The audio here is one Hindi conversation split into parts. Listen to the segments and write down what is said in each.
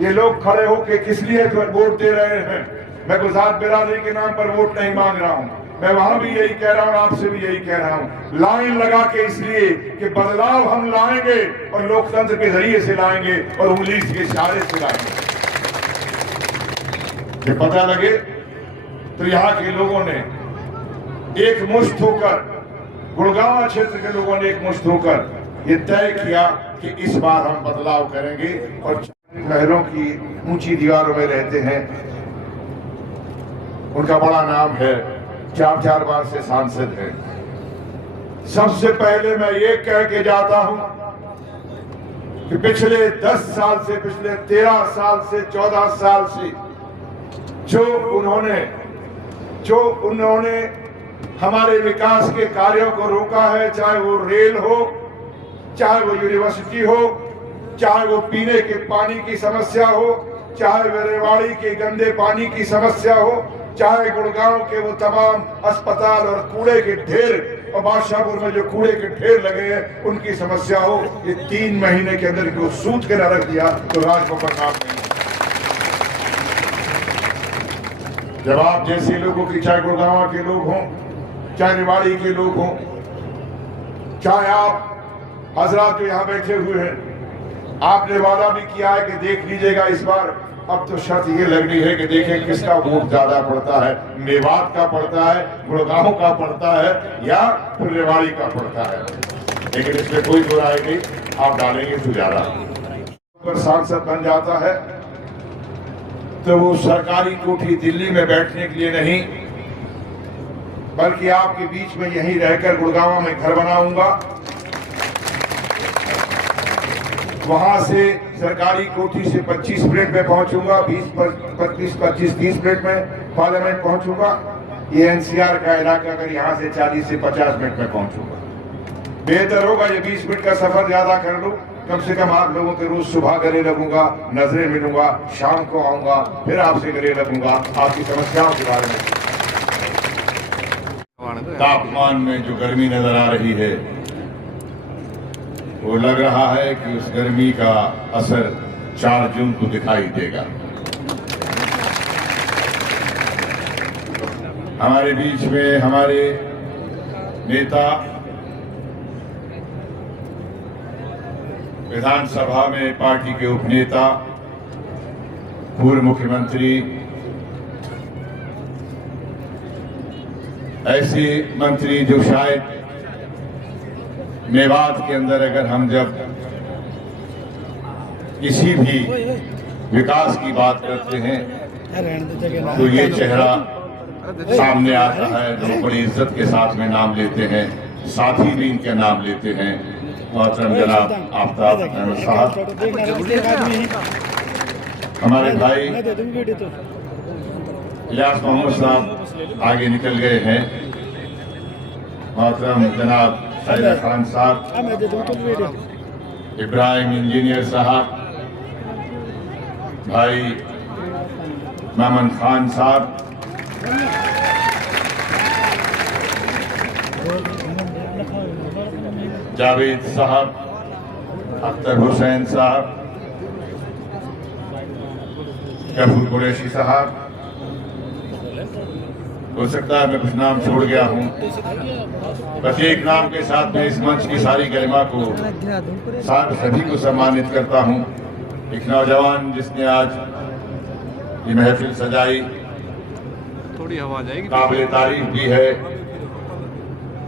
ये लोग खड़े होके किस लिए वोट दे रहे हैं? मैं गुजरात बिरादरी के नाम पर वोट नहीं मांग रहा हूं। मैं वहां भी यही कह रहा हूं, आपसे भी यही कह रहा हूं। लाइन लगा के इसलिए कि बदलाव हम लाएंगे और लोकतंत्र के जरिए से लाएंगे और उंगली के इशारे से लाएंगे। ये पता लगे तो यहाँ के लोगों ने एक मुश्त होकर, गुड़गांव क्षेत्र के लोगों ने एक मुश्त होकर ये तय किया कि इस बार हम बदलाव करेंगे। और शहरों की ऊंची दीवारों में रहते हैं, उनका बड़ा नाम है, 4 बार से सांसद है। सबसे पहले मैं ये कह के जाता हूं कि पिछले 10 साल से, पिछले 13 साल से, 14 साल से जो उन्होंने हमारे विकास के कार्यों को रोका है, चाहे वो रेल हो, चाहे वो यूनिवर्सिटी हो, चाहे वो पीने के पानी की समस्या हो, चाहे वो रेवाड़ी के गंदे पानी की समस्या हो, चाहे गुड़गांव के वो तमाम अस्पताल और कूड़े के ढेर और बादशाहपुर में जो कूड़े के ढेर लगे हैं उनकी समस्या हो, ये 3 महीने के अंदर को सूद के न रख दिया तो राजभवन काम नहीं। जब आप जैसे लोगों की, चाहे गुड़गांव के लोग हों, चाहे रेवाड़ी के लोग हों, चाहे आप हजरात जो यहाँ बैठे हुए हैं, आपने वादा भी किया है कि देख लीजिएगा इस बार। अब तो शर्त ये लगनी है कि देखें किसका वोट ज्यादा पड़ता है, मेवात का पड़ता है, गुड़गांव का पड़ता है या फिर रेवाड़ी का पड़ता है। लेकिन इसमें कोई दो राय नहीं, आप डालेंगे तो ज्यादा। अगर सांसद बन जाता है तो वो सरकारी कोठी दिल्ली में बैठने के लिए नहीं, बल्कि आपके बीच में यहीं रहकर गुड़गांव में घर बनाऊंगा। वहां से सरकारी कोठी से 25 मिनट में पहुंचूंगा, 25-30 मिनट में पार्लियामेंट पहुंचूंगा। ये एनसीआर का इलाका, अगर यहां से 40 से 50 मिनट में पहुंचूंगा। बेहतर होगा ये 20 मिनट का सफर ज्यादा कर लूं। कम से कम आप लोगों के रोज सुबह गले लगूंगा, नजरें मिलूंगा, शाम को आऊंगा, फिर आपसे गले लगूंगा, आपकी समस्याओं के बारे में। तापमान में जो गर्मी नजर आ रही है, वो लग रहा है कि उस गर्मी का असर 4 जून को दिखाई देगा। हमारे बीच में हमारे नेता, विधानसभा में पार्टी के उपनेता, पूर्व मुख्यमंत्री, ऐसे मंत्री जो शायद मेवात के अंदर अगर हम जब किसी भी विकास की बात करते हैं तो ये चेहरा सामने आता है, जो बड़ी इज्जत के साथ में नाम लेते हैं, साथी भी इनके नाम लेते हैं। मोहतरम जनाब आफ्ताब अहमद साहब, हमारे भाई इलियास मोहम्मद साहब आगे निकल गए हैं। मोहतरम जनाब सैयद खान साहब, इब्राहिम इंजीनियर साहब, भाई मामन खान साहब, जावेद साहब, अख्तर हुसैन साहब, गफूर कुरैशी साहब। हो सकता है मैं कुछ नाम छोड़ गया हूं, बस एक नाम के साथ में इस मंच की सारी गरिमा को, सभी को सम्मानित करता हूं। एक नौजवान जिसने आज ये महफिल सजाई, थोड़ी हवा जाएगी, काबिल तारीफ भी है,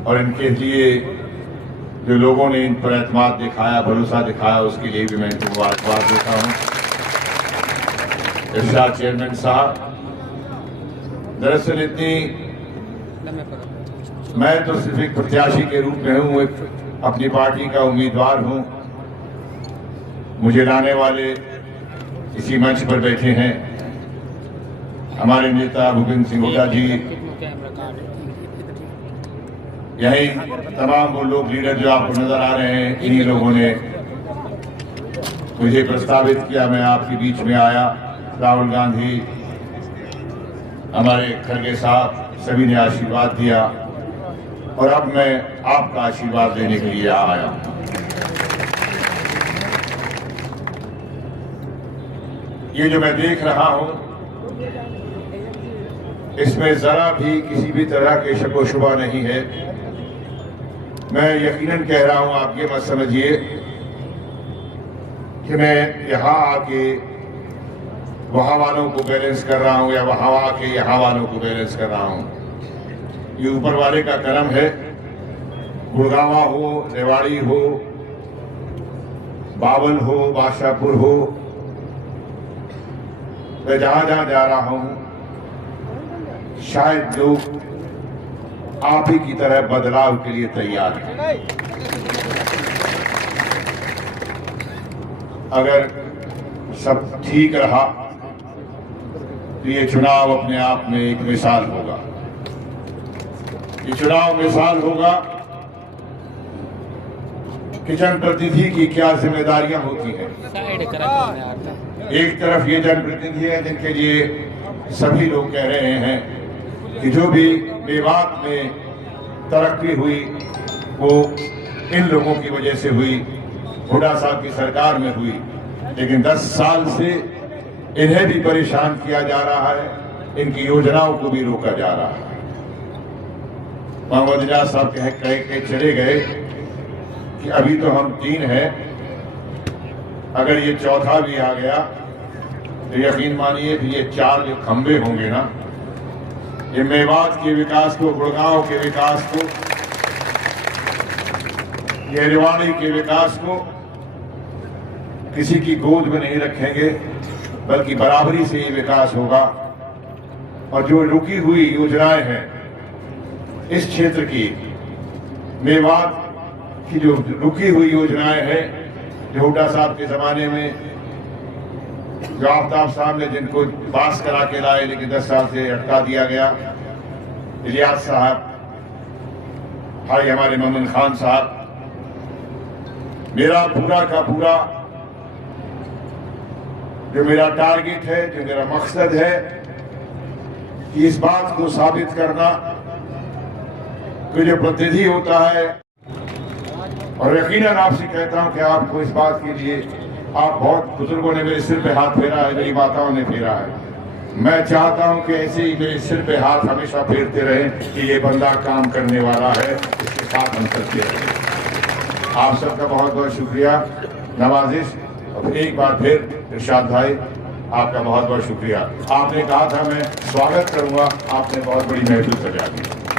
और इनके लिए जो लोगों ने इन पर एतमाद दिखाया, भरोसा दिखाया, उसके लिए भी मैं इनको मुबारकबाद देता हूँ। इरशाद चेयरमैन साहब, दरअसल मैं तो सिर्फ एक प्रत्याशी के रूप में हूँ, एक अपनी पार्टी का उम्मीदवार हूँ। मुझे लाने वाले इसी मंच पर बैठे हैं हमारे नेता भूपेंद्र सिंह हुड्डा जी, यही तमाम वो लोग लीडर जो आपको नजर आ रहे हैं। इन्हीं लोगों ने मुझे प्रस्तावित किया, मैं आपके बीच में आया। राहुल गांधी, हमारे खड़गे साहब, सभी ने आशीर्वाद दिया और अब मैं आपका आशीर्वाद लेने के लिए आया। ये जो मैं देख रहा हूं, इसमें जरा भी किसी भी तरह के शक व शुबा नहीं है। मैं यकीनन कह रहा हूं, आप ये मत समझिए कि मैं यहाँ आके वहाँ वालों को बैलेंस कर रहा हूँ या वहाँ आके यहाँ वालों को बैलेंस कर रहा हूँ। ये ऊपर वाले का करम है। गुड़गांवा हो, रेवाड़ी हो, बावल हो, बादशाहपुर हो, मैं जहां जहां जा रहा हूं, शायद लोग आप ही की तरह बदलाव के लिए तैयार हैं। अगर सब ठीक रहा तो ये चुनाव अपने आप में एक मिसाल होगा। ये चुनाव मिसाल होगा कि जनप्रतिनिधि की क्या जिम्मेदारियां होती हैं। एक तरफ ये जनप्रतिनिधि है जिनके लिए सभी लोग कह रहे हैं कि जो भी मेवात में तरक्की हुई वो इन लोगों की वजह से हुई, हुड्डा साहब की सरकार में हुई। लेकिन 10 साल से इन्हें भी परेशान किया जा रहा है, इनकी योजनाओं को भी रोका जा रहा है। मोहम्मद इजाज साहब कह के चले गए कि अभी तो हम 3 हैं, अगर ये चौथा भी आ गया तो यकीन मानिए कि ये 4 जो खंबे होंगे ना, ये मेवात के विकास को, गुड़गांव के विकास को, ये रेवाड़ी के विकास को किसी की गोद में नहीं रखेंगे, बल्कि बराबरी से ये विकास होगा। और जो रुकी हुई योजनाएं हैं इस क्षेत्र की, मेवात की जो रुकी हुई योजनाएं हैं, जो हुड्डा साहब के जमाने में, जो आफ्ताब साहब ने जिनको पास करा के लाए लेकिन 10 साल से अटका दिया गया, इलियास साहब, भाई हमारे मोमिन खान साहब, मेरा पूरा का पूरा जो मेरा टारगेट है, जो मेरा मकसद है, कि इस बात को साबित करना कि जो प्रतिनिधि होता है, और यकीनन आपसे कहता हूं कि आपको इस बात के लिए, आप बहुत बुजुर्गों ने मेरे सिर पे हाथ फेरा है, मेरी माताओं ने फेरा है, मैं चाहता हूं कि ऐसे ही मेरे सिर पे हाथ हमेशा फेरते रहें कि ये बंदा काम करने वाला है, इसके साथ हम चलते रहें। आप सबका बहुत बहुत शुक्रिया, नवाजिश। और एक बार फिर इरशाद भाई, आपका बहुत बहुत शुक्रिया। आपने कहा था मैं स्वागत करूंगा, आपने बहुत बड़ी महफिल सजा दी।